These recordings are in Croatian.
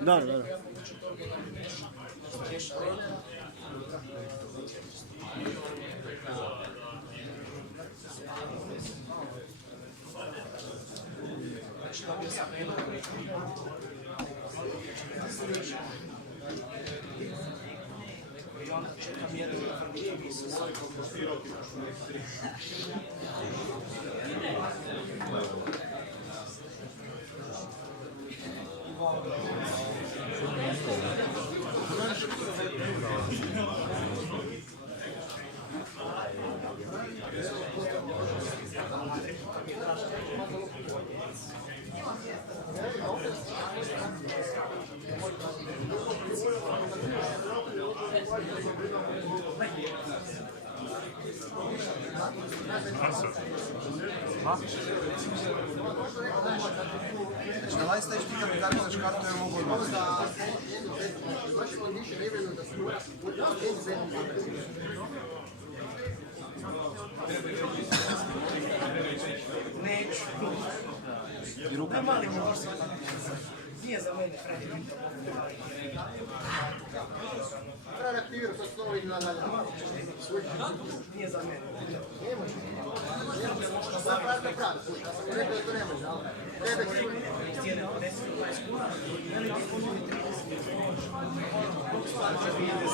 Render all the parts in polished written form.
Dobro, dobro. Na najstarejši ti kapitali za škarto je mogo odmah. I ruka. Nije za mene, Fredi. Fredi aktivirao, to stoji na dalje. Nije za mene. Ne može. Sve pravda pravi, slušaj, ja sam mu rekao da to ne može, ali tebe krivo. Cijene 10-20 kuna, veliki ponudi 30.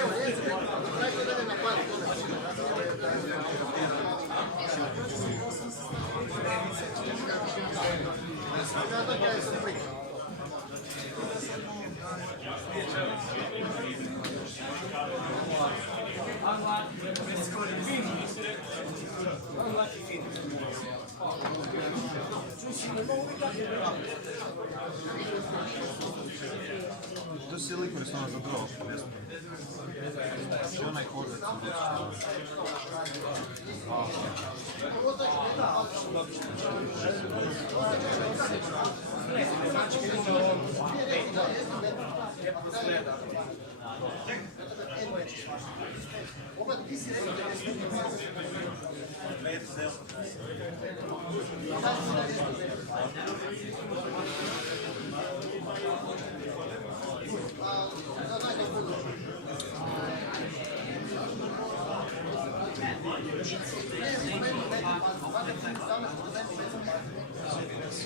Evo, recite, daj to dalje na paru, to ne može. Ja to kaj sam pričao. To si likor s nama za drugog mjesto. I onaj kodec. Ti si rekao da je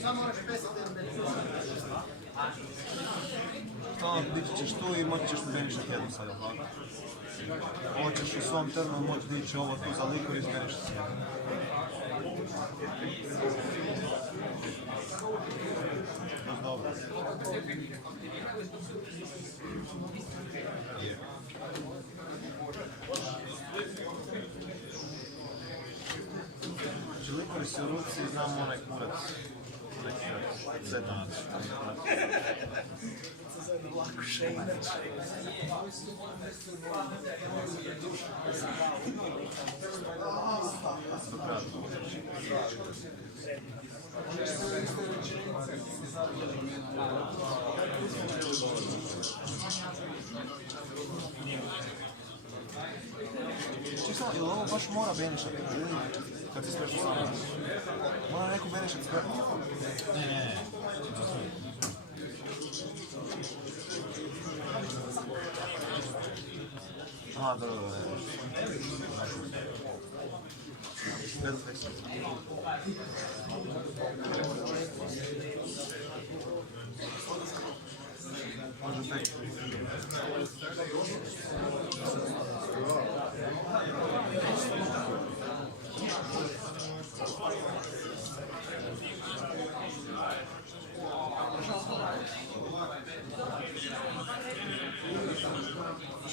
samo moraš pesati Biti ćeš tu i moći ćeš benišati jednu sad, jel' tako? Hoćeš u svom trnu moći dići ovo tu za likor i izbenišati sve. Dobro. Znači likori si u ruci i znam onaj kurac. Zetanac. Lako šeinač. Čisto, ili ovo baš mora benišati? Kad si sprešao sam? Mora neko benišati spremno? Ne. A, dobro. Bez veze. Može tek.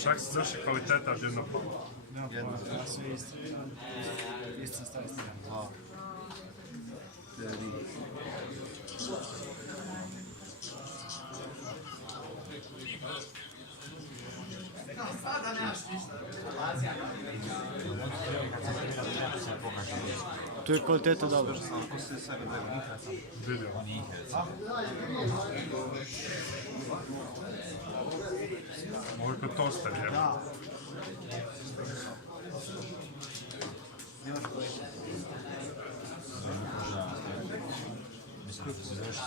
Šak se zaši kvaliteta od jednog. Jedno. Sve isto. Isto stavi strana. Dva. Tri. Sada nemaš ništa. Tu je kvaliteta dobro. Ako se sebe gleda, Vidio. Ovo je kod toster, je. Mislim da se završi.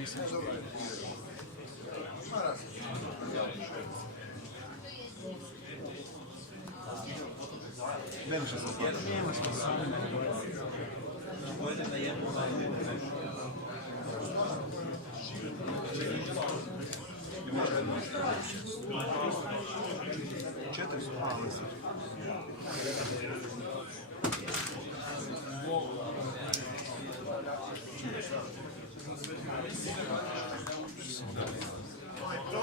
Nemaš se sad. Nemaš to samo. Četiri su. A, mislim. Da,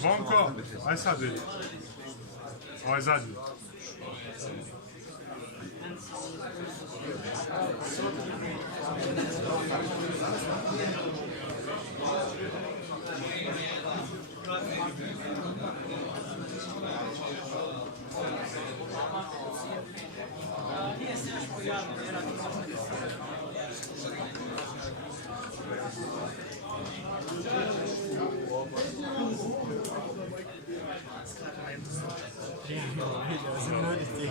Zvonko, aj sad vidi. Ovaj zadnji. Nije se još pojavio, vjerojatno. Vidio sam nuditi.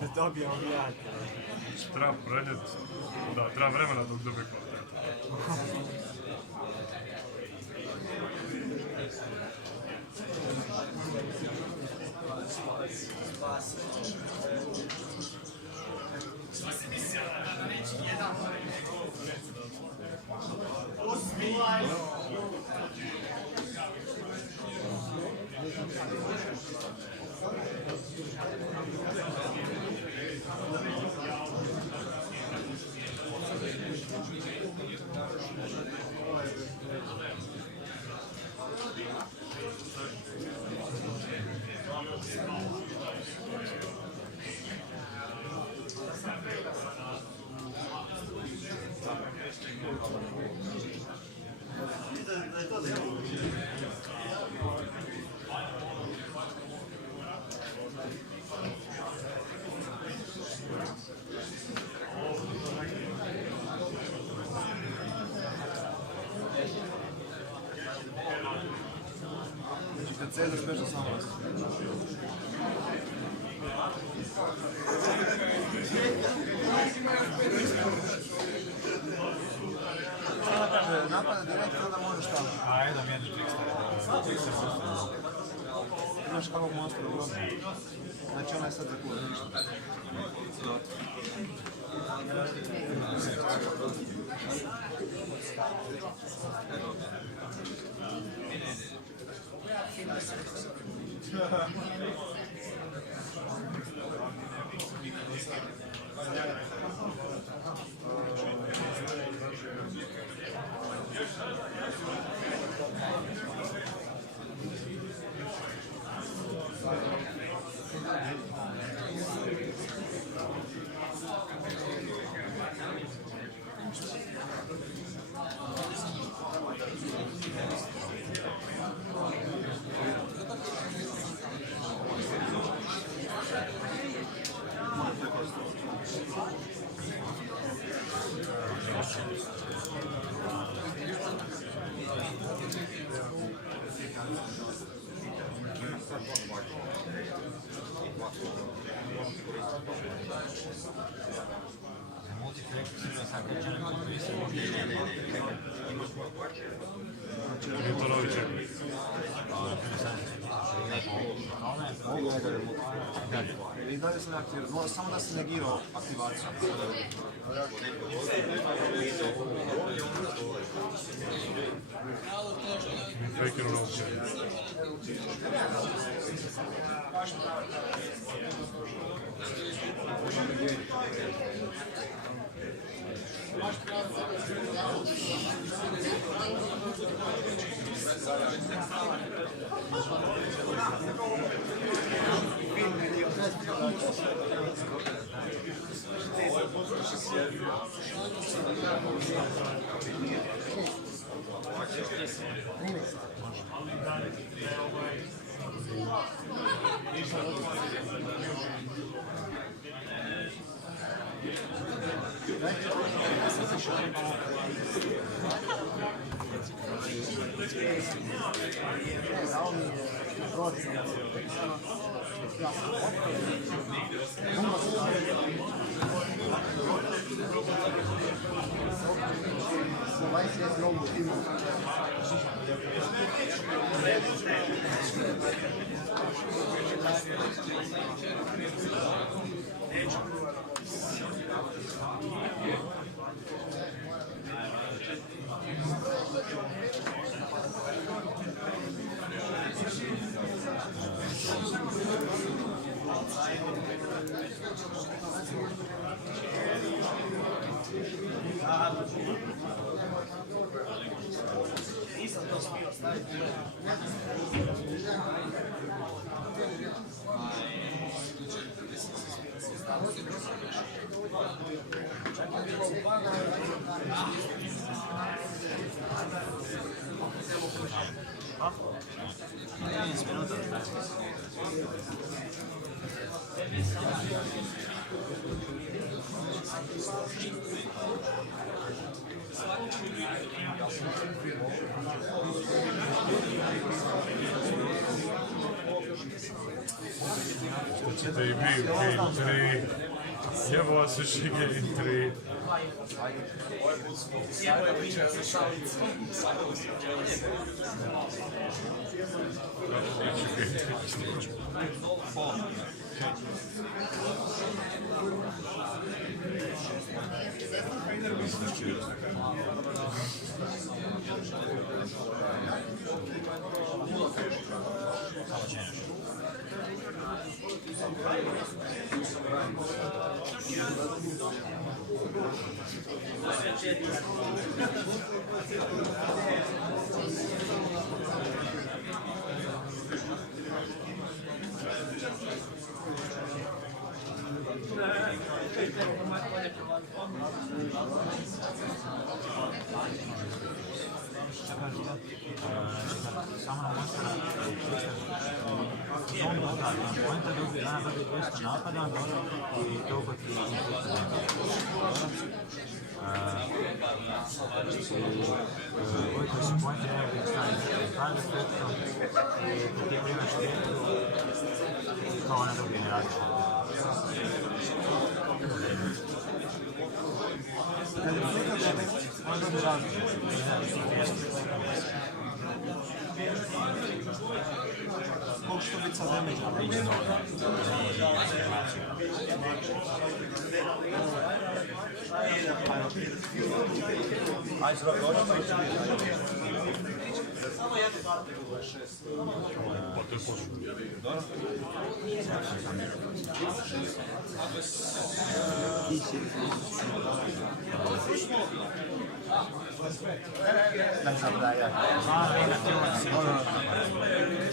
Da dobijemo vijat. Treba prenijeti. Da, treba vremena dok dobije kvalitetu. Kad se jedeš nešto samo vas. Napada direkt, onda možeš tamo. A, jednom jednu teksta. Imaš kakvog monstra u grobu. Znači ona je sad za kura, ništa. I dalje sam aktivirao, samo da se negirao aktivaciju. Fake it or not. Da oni protiv. Vai ser longo time. Nisam to spio staviti. Ćete i vi u Game 3. Jevo vas još i Game 3. Samo na monstera poenta dobije 200 napada i toliko ti ovi koji su pointi nekakvih staviti pravi efektom i kad ti primaš štetu kao ona dobije ne radiš. Kad je nikad damage, on dobije različit. Koliko što biti sa damage? Ajde, zrobi, dođe to će biti. Pa to je počeo. Dobro? Da sam da ja.